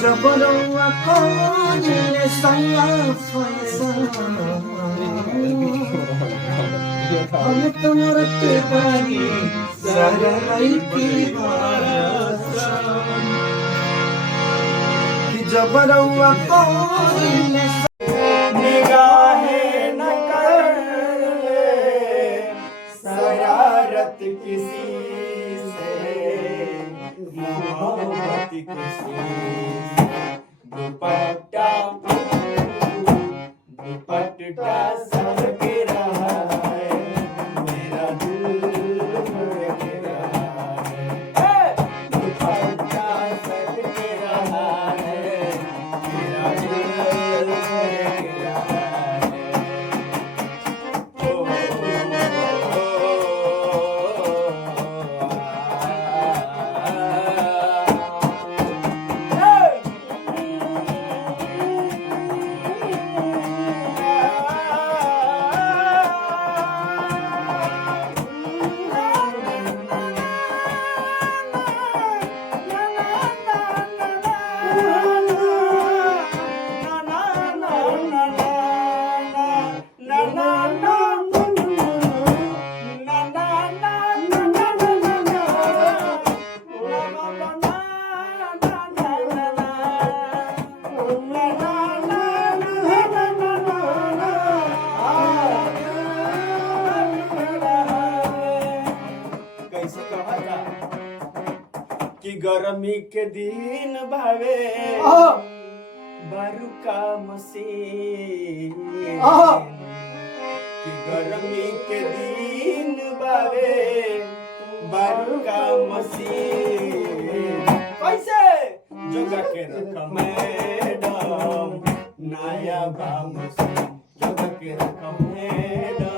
जब रउआ खोजले सैया फैसा हम तुमर के बारी सारा लइकी भरसा कि जब रउआ खोजले निगाहें न कर ले शरारत किसी से, मोहब्बत किसी से। दुपट्टा दुपट्टा सरक रहा है, मेरा दिल धड़क रहा है। दुपट्टा सरक रहा है, मेरा दिल धड़क रहा है। कैसे कहा था कि गर्मी के दिन भावे बारू का मसीन, कि गर्मी के दिन भावे बारू का मसीन। कैसे जगह के रख मैडम नया बा मसीन, जगह के रख मैडम